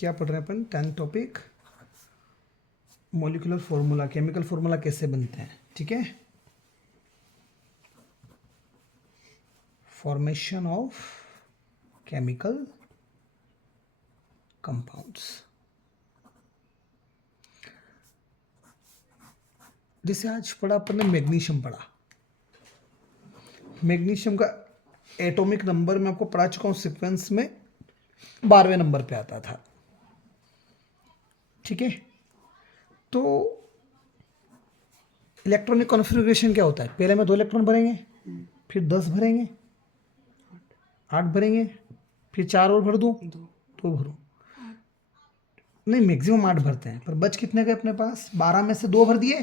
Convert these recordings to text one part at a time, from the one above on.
क्या पढ़ रहे हैं अपन? 10th topic, molecular formula, chemical formula कैसे बनते हैं, ठीक है। Formation of chemical compounds. जैसे आज पढ़ा अपन ने मैग्नीशियम पढ़ा। मैग्नीशियम का एटॉमिक नंबर मैं आपको पढ़ा चुका हूँ, सीक्वेंस में 12वें नंबर पे आता था, ठीक है। तो इलेक्ट्रॉनिक कॉन्फ़िगरेशन क्या होता है? पहले में 2 इलेक्ट्रॉन भरेंगे, फिर 10 भरेंगे, 8 भरेंगे, फिर 4 और भर दूँ, 2 भरूँ, नहीं मैक्सिमम 8 भरते हैं, पर बच कितने गए अपने पास? 12 में से 2 भर दिए,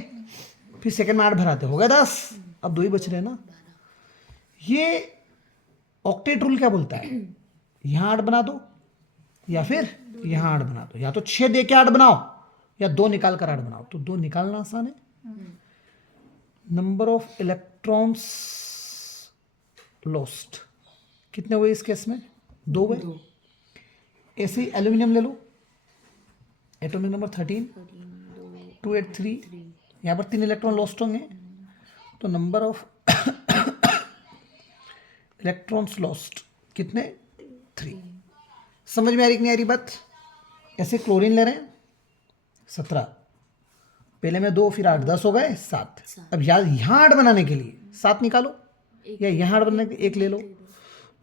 फिर सेकंड में 8 भराते, हो गया 10। अब 2 ही बच रहे हैं ना। ये ऑक्टेट रूल क्या बोलता है? यहाँ 8 बना दो या फिर यहाँ 8 बना दो, या तो 6 दे के 8 बनाओ या 2 निकाल कर 8 बनाओ। तो 2 निकालना आसान है। नंबर ऑफ इलेक्ट्रॉन्स लॉस्ट कितने हुए इस केस में? 2 हुए। ऐसे ही एल्यूमिनियम ले लो, एटॉमिक नंबर 13, 283, यहाँ पर 3 इलेक्ट्रॉन लॉस्ट होंगे, तो नंबर ऑफ इलेक्ट्रॉन्स लॉस्ट कितने? 3। समझ में आ रही कि नहीं आ रही बात? ऐसे क्लोरीन ले रहे हैं 17, पहले में 2, फिर 8, 10 हो गए 7। अब यहाँ 8 बनाने के लिए 7 निकालो, या यहाँ 8 बनाने के लिए 1 ले लो।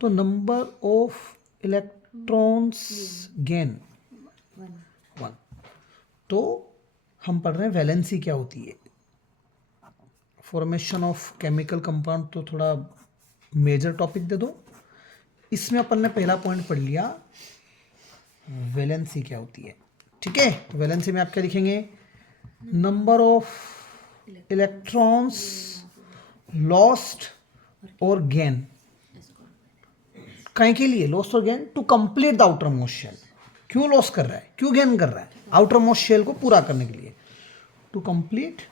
तो नंबर ऑफ इलेक्ट्रॉन्स गेन 1। तो हम पढ़ रहे हैं वैलेंसी क्या होती है। फॉर्मेशन ऑफ केमिकल कंपाउंड तो थोड़ा मेजर टॉपिक दे दो। इसमें अपन ने पहला पॉइंट पढ़ लिया, वैलेंसी क्या होती है, ठीक है। तो वैलेंसी में आप क्या लिखेंगे? नंबर ऑफ इलेक्ट्रॉन्स लॉस्ट और गेन। कहीं के लिए लॉस्ट और gain? To complete the outer most shell. क्यों लॉस कर रहा है, क्यों गेन कर रहा है? आउटर मोस्ट शेल को पूरा करने के लिए। To complete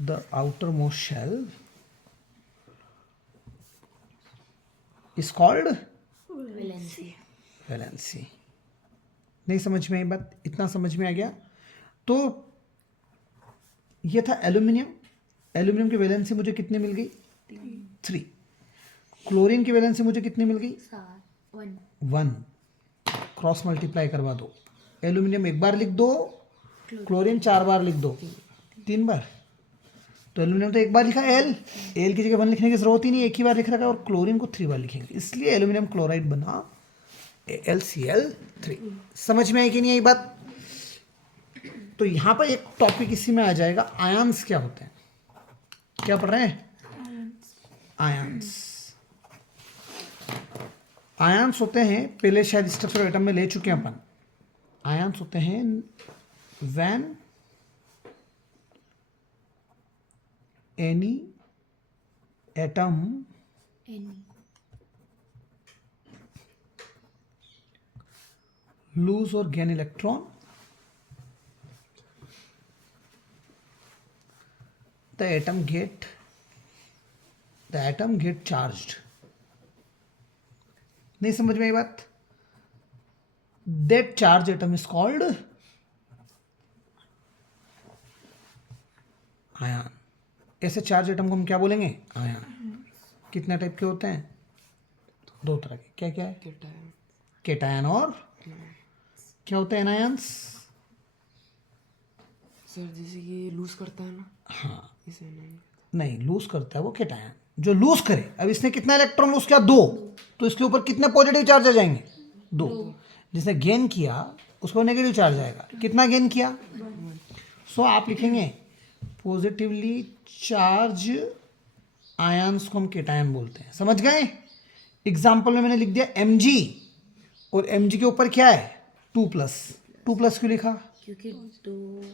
the outer most shell is called valency. नहीं समझ में आई बात? इतना समझ में आ गया? तो ये था एल्यूमिनियम। एल्यूमिनियम की वैलेंसी मुझे कितनी मिल गई? 3। क्लोरीन की वैलेंसी मुझे कितनी मिल गई? 1। क्रॉस मल्टीप्लाई करवा दो। एल्यूमिनियम 1 बार लिख दो, क्लोरीन 4 बार लिख दो, 3 बार। तो एल्यूमिनियम तो 1 बार लिखा, एल की जगह 1 लिखने की जरूरत ही नहीं, 1 ही बार लिख रखा है। और क्लोरीन को 3 बार लिखेंगे, इसलिए एल्यूमिनियम क्लोराइड बना AlCl3। समझ में आई कि नहीं आई बात? तो यहां पर एक टॉपिक इसी में आ जाएगा, आयंस क्या होते हैं। क्या पढ़ रहे हैं? आयंस। आयंस होते हैं, पहले शायद स्ट्रक्चर एटम में ले चुके हैं अपन। आयंस होते हैं when any atom lose or gain electron, the atom get charged। नहीं समझ में आई बात? that charge atom is called ion. ऐसे चार्ज एटम को हम क्या बोलेंगे? आयन। कितने टाइप के होते हैं? 2 तरह के। क्या क्या है? केटायन और क्या होते हैं आयंस? सर जैसे कि लूज करता है ना। हाँ, इसे नहीं लूज करता है वो केटायन, जो लूज करे। अब इसने कितना इलेक्ट्रॉन लूज किया? 2। तो इसके ऊपर कितने पॉजिटिव चार्ज आ जाएंगे? 2। जिसने गेन किया उसको नेगेटिव चार्ज आएगा। कितना गेन किया? सो आप लिखेंगे पॉजिटिवली चार्ज आयंस को हम केटायन बोलते हैं। समझ गए? एग्जाम्पल में मैंने लिख दिया Mg, और Mg के ऊपर क्या है? 2+। 2+ क्यों लिखा? क्योंकि 2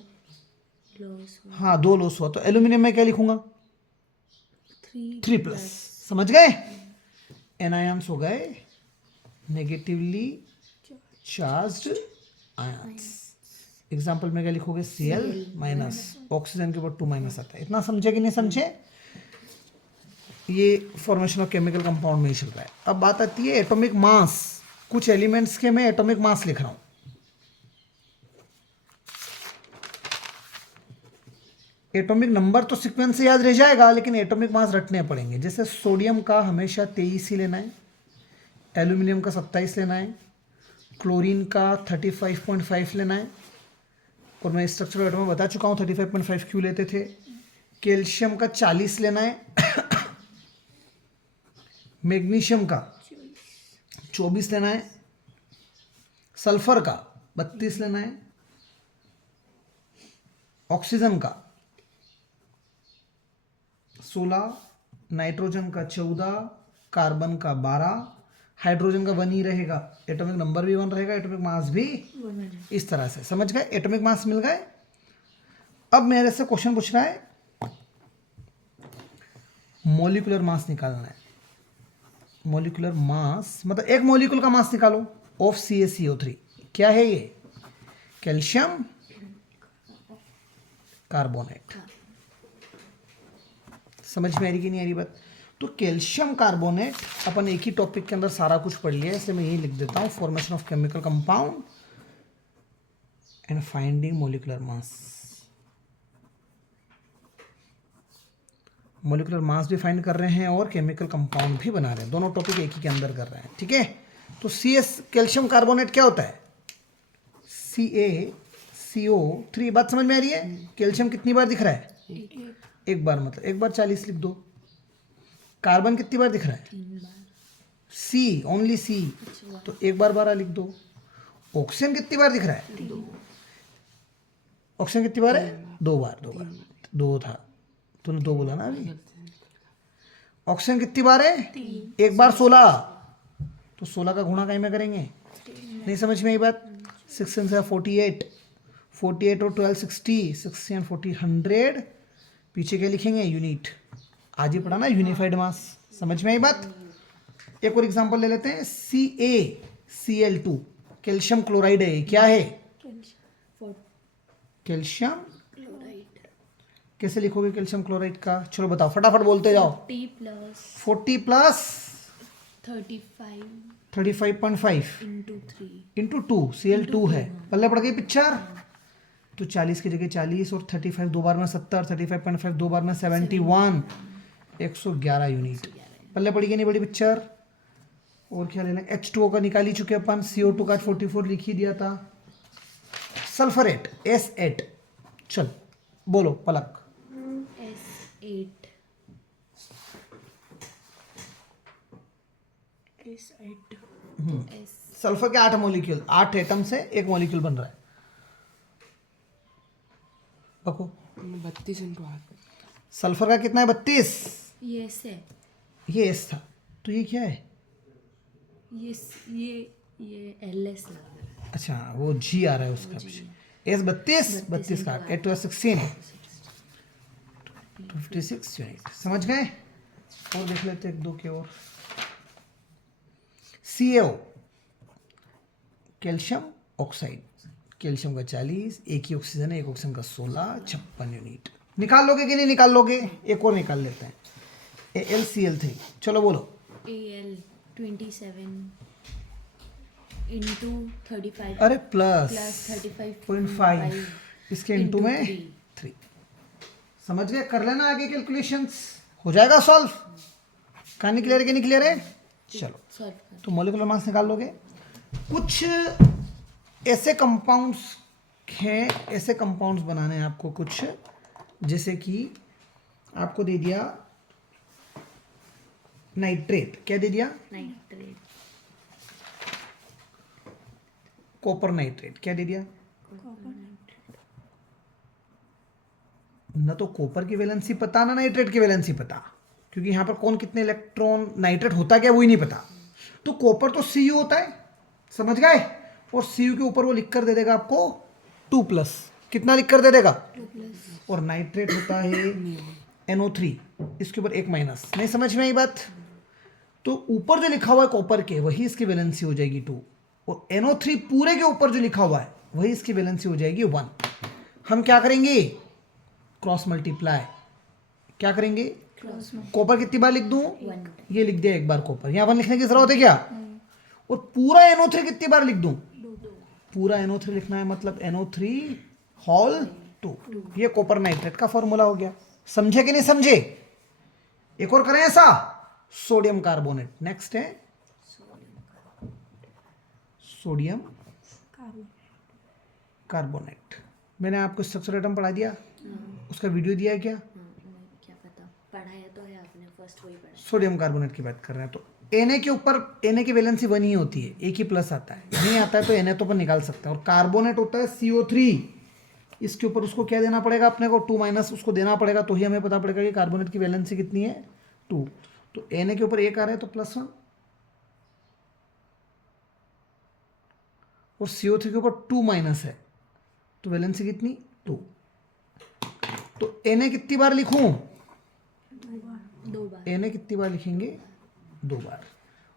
लॉस हुआ। हाँ 2 लॉस हुआ। तो एल्यूमिनियम में क्या लिखूंगा? 3+। समझ गए? एनायंस हो गए नेगेटिवली चार्ज्ड आयंस। एग्जाम्पल में क्या लिखोगे? Cl-। ऑक्सीजन के ऊपर 2- आता है। इतना समझे कि नहीं समझे? ये फॉर्मेशन ऑफ केमिकल कंपाउंड में ही चल रहा है। अब बात आती है एटॉमिक मास। कुछ एलिमेंट्स के मैं एटॉमिक मास लिख रहा हूं। एटॉमिक नंबर तो सीक्वेंस से याद रह जाएगा, लेकिन एटॉमिक मास रटने पड़ेंगे। जैसे सोडियम का हमेशा 23 ही लेना है, एल्यूमिनियम का 27 लेना है, क्लोरीन का 35.5 लेना है, और मैं स्ट्रक्चरल एटम में बता चुका हूँ 35.5 क्यों लेते थे। कैल्शियम का 40 लेना है, मैग्नीशियम का 24 लेना है, सल्फर का 32 लेना है, ऑक्सीजन का 16, नाइट्रोजन का 14, कार्बन का 12, हाइड्रोजन का 1 ही रहेगा, एटॉमिक नंबर भी 1 रहेगा, एटॉमिक मास भी इस तरह से। समझ गए? एटॉमिक मास मिल गए। अब मेरे से क्वेश्चन पूछ रहा है मॉलिक्यूलर मास निकालना है। मॉलिक्यूलर मास मतलब एक मॉलिक्यूल का मास निकालो ऑफ CaCO3। क्या है ये? Calcium carbonate. समझ में आ रही कि नहीं आ रही बात? तो कैल्शियम कार्बोनेट अपन एक ही टॉपिक के अंदर सारा कुछ पढ़ लिया है, इसलिए मैं यही लिख देता हूं, formation of chemical compound and finding molecular mass. Molecular mass भी फाइंड कर रहे हैं और केमिकल कंपाउंड भी बना रहे हैं, दोनों टॉपिक एक ही के अंदर कर रहे हैं। ठीक है, तो कैल्शियम कार्बोनेट क्या होता है? CaCO3। बात समझ में आ रही है? कैल्शियम कितनी बार दिख रहा है? एक बार, मतलब एक बार 40 लिख दो। कार्बन कितनी बार दिख रहा है? C, ओनली C, तो एक बार 12 लिख दो। ऑक्सीजन कितनी बार दिख रहा है? ऑक्सीजन कितनी बार है? 2 बार। 2 था, तूने 2 बोला ना अभी। ऑक्सीजन कितनी बार है? एक बार 16, तो 16 का गुणा कहीं में करेंगे? नहीं समझ में आई बात? 6 से 48, 48 और 12 60, 60 and 40 100, पीछे क्या लिखेंगे? यूनिट। आज ही पढ़ा ना यूनिफाइड मास। समझ में आई बात? एक और एग्जांपल ले लेते हैं। CaCl2 कैल्शियम क्लोराइड है। क्या है? Calcium chloride. कैसे लिखोगे कैल्शियम क्लोराइड का? चलो बताओ, फटाफट बोलते जाओ। 40 प्लस 35 35.5 into 3 इंटू 2, Cl2 है। पल्ले पड़ गई पिक्चर। तो 40 की जगह 40 और 35 दो बार में 70, 35.5 दो बार में 71, 111 यूनिट। पल्ले पड़ी गई नहीं बड़ी पिक्चर। और क्या लेना? H2O का निकाल ही चुके अपन, CO2 का 44 लिख ही दिया था। सल्फरेट S8। चल बोलो पलक। S8 सल्फर के 8 मॉलिक्यूल, 8 एटम से एक मॉलिक्यूल बन रहा है। पको 32 इंटू 8। सल्फर का कितना है? 32। ये S है। ये S था, तो ये क्या है? ये LS लगा है। अच्छा, वो G आ रहा है उसका पीछे। S 32 का 8 to 16 56 यूनिट। समझ गए? और देख लेते एक दो के और। CaO कैल्शियम ऑक्साइड, कैल्शियम का 40, एक ही ऑक्सीजन है, एक ऑक्सीजन का 16, 56 यूनिट। निकाल लोगे कि नहीं निकाल लोगे? एक और निकाल लेते हैं। AlCl3। चलो बोलो। Al 27 into 35 अरे प्लस 35.5 इसके इंटू into में 3। 3। समझ गए? कर लेना आगे कैलकुलेशंस, हो जाएगा सॉल्व। कहानी क्लियर है कि नहीं क्लियर है? चलो, सॉल्व कर। तो मॉलिक्यूलर मास निकाल लोगे। कुछ ऐसे कंपाउंड्स हैं, ऐसे कंपाउंड्स बनाने हैं आपको कुछ, जैसे कि आपको दे दिया नाइट्रेट। क्या दे दिया? नाइट्रेट। Copper nitrate. क्या दे दिया? ना तो कॉपर की वैलेंसी पता, ना नाइट्रेट की वैलेंसी पता, क्योंकि यहाँ पर कौन कितने इलेक्ट्रॉन, नाइट्रेट होता क्या वही नहीं पता। तो कॉपर तो Cu होता है, समझ गए? और Cu के ऊपर वो लिख कर दे देगा आपको 2+। कितना लिख कर दे देगा? 2+। और नाइट्रेट होता है NO3, इसके ऊपर 1-। नहीं समझ में आई बात? तो ऊपर जो लिखा हुआ है कॉपर के, वही इसकी वैलेंसी हो जाएगी 2, और NO3 पूरे के ऊपर जो लिखा हुआ है वही इसकी वैलेंसी हो जाएगी 1। हम क्या करेंगे? Cross multiply. क्या करेंगे? कॉपर कितनी बार लिख दूं? 1। ये लिख दिया एक बार कॉपर, यहाँ 1 लिखने की जरूरत है क्या? और पूरा NO3 कितनी बार लिख दूं? पूरा NO3 लिखना है, मतलब NO3 होल 2। ये कॉपर नाइट्रेट का फॉर्मूला हो गया। समझे कि नहीं समझे? एक और करें ऐसा, सोडियम कार्बोनेट। नेक्स्ट है सोडियम कार्बोनेट। मैंने आपको स्ट्रक्चर एटम पढ़ा दिया, उसका वीडियो दिया है क्या? क्या पता, पढ़ाया तो है आपने, फर्स्ट वही पढ़ा। सोडियम कार्बोनेट की बात कर रहे हैं। तो Na के ऊपर, Na की वैलेंसी 1 ही होती है, एक ही प्लस आता है। नहीं आता है तो Na तो अपन निकाल सकते हैं। और कार्बोनेट होता है CO3, इसके ऊपर उसको क्या देना पड़ेगा अपने को? 2- उसको देना पड़ेगा, तो ही हमें पता पड़ेगा कि कार्बोनेट की वैलेंसी कितनी है, 2। तो Na के ऊपर 1 आ रहा है तो +1, और CO3 के ऊपर 2- है, तो वैलेंसी कितनी? 2। तो Na कितनी बार लिखूं? 2 बार। Na कितनी बार लिखेंगे? 2 बार।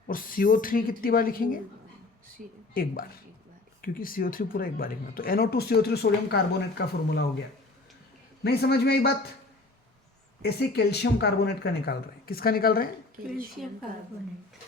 और CO3 कितनी बार लिखेंगे? 1 बार, क्योंकि CO3 पूरा 1 बार लिखना। तो NO2CO3 सोडियम कार्बोनेट का फॉर्मूला हो गया। नहीं समझ में आई बात? ऐसे कैल्शियम कार्बोनेट का निकाल रहे हैं। किसका निकाल रहे हैं? Calcium carbonate.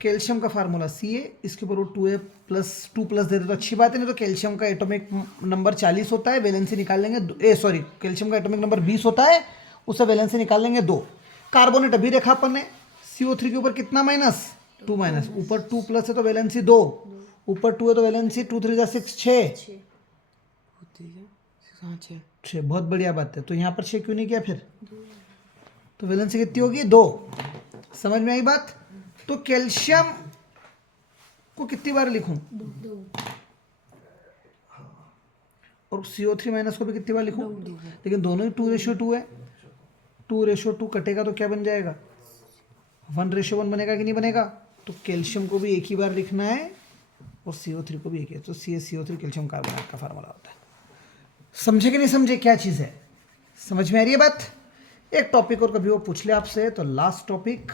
कैल्शियम का फार्मूला Ca, इसके ऊपर वो 2A +2+ दे दे तो अच्छी बात है। नहीं तो कैल्शियम का एटॉमिक नंबर 40 होता है, वैलेंसी निकाल लेंगे सॉरी, कैल्शियम का एटॉमिक नंबर 20 होता है, उससे वैलेंसी निकाल लेंगे 2। कार्बोनेट अभी देखा अपन ने, CO3 के ऊपर कितना माइनस? 2-, ऊपर 2+ है तो वैलेंसी 2, ऊपर 2 है तो वैलेंसी 2 3 6 6। होती है 6। 6, बहुत बढ़िया बात है। तो यहाँ पर 6 क्यों नहीं किया फिर? तो वैलेंसी कितनी होगी? 2। समझ में आई बात? तो कैल्शियम को कितनी बार लिखूं? 2। और CO3- को भी कितनी बार लिखूं? लेकिन दोनों ही 2:2 है। 2:2 कटेगा तो क्या बन जाएगा? 1:1 बनेगा कि नहीं बनेगा? तो कैल्शियम को भी एक ही बार लिखना है और CO3 को भी एक ही। तो CaCO3 कैल्शियम कार्बोनेट का फार्मूला होता है। समझे कि नहीं समझे क्या चीज़ है? समझ में आ रही है बात? एक टॉपिक और कभी वो पूछ ले आपसे तो last topic,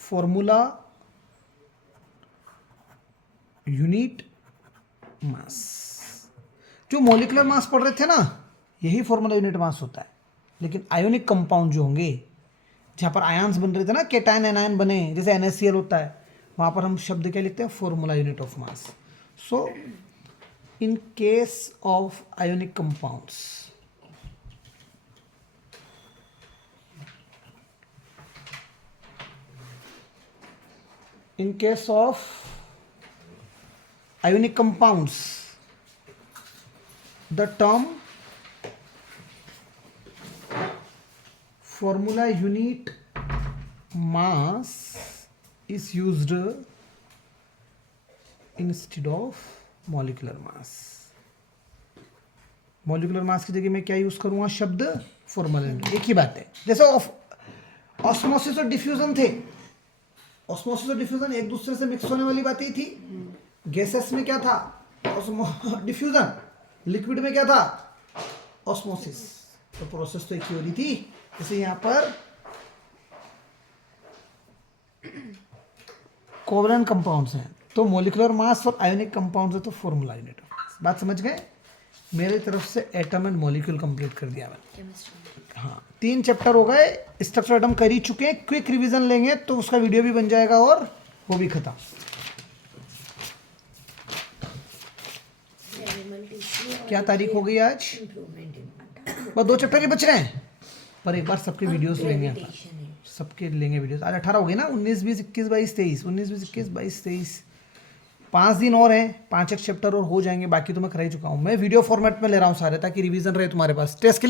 formula unit mass. जो मॉलिक्यूलर मास पढ़ रहे थे ना, यही फॉर्मूला यूनिट मास होता है। लेकिन आयोनिक कंपाउंड जो होंगे, जहाँ पर आयन्स बन रहे थे ना, केटायन एनायन बने, जैसे NaCl होता है, वहाँ पर हम शब्द क्या लिखते हैं? Formula unit of mass. So in case of ionic compounds, in case of ionic compounds, the term formula unit mass is used instead of molecular mass. Molecular mass की जगह मैं क्या यूज करूंगा? शब्द फॉर्मूला यूनिट। एक ही बात है। जैसे ऑस्मोसिस और डिफ्यूजन थे, ऑस्मोसिस और डिफ्यूजन एक दूसरे से मिक्स होने वाली बात ही थी। गैसेस में क्या था? डिफ्यूजन। लिक्विड में क्या था? ऑस्मोसिस। तो प्रोसेस तो एक ही हो रही थी। जैसे यहाँ पर कोवलेंट कंपाउंड्स हैं तो मॉलिकुलर मास, और आयोनिक कंपाउंड्स है तो फॉर्मूला यूनिट ऑफ मास। बात समझ गए? मेरी तरफ से एटम एंड मॉलिक्यूल कंप्लीट कर दिया मैंने। केमिस्ट्री। हाँ, 3 चैप्टर हो गए। स्ट्रक्चर एटम कर ही चुके हैं। क्विक रिवीजन लेंगे तो उसका वीडियो भी बन जाएगा और वो भी खत्म। क्या तारीख हो गई आज? बस 2 चैप्टर ही बच रहे हैं, पर एक बार सबके वीडियोस लेंगे। सबके लेंगे वीडियोस। आज 18 हो गई ना? 19 20 21 22 23, 19 20 21 22 23, 5 दिन और हैं। 5 एक चैप्टर और हो जाएंगे, बाकी तो मैं करा ही चुका हूँ। मैं वीडियो फॉर्मेट में ले रहा हूँ सारे, ताकि रिवीजन रहे तुम्हारे पास टेस्ट के लिए।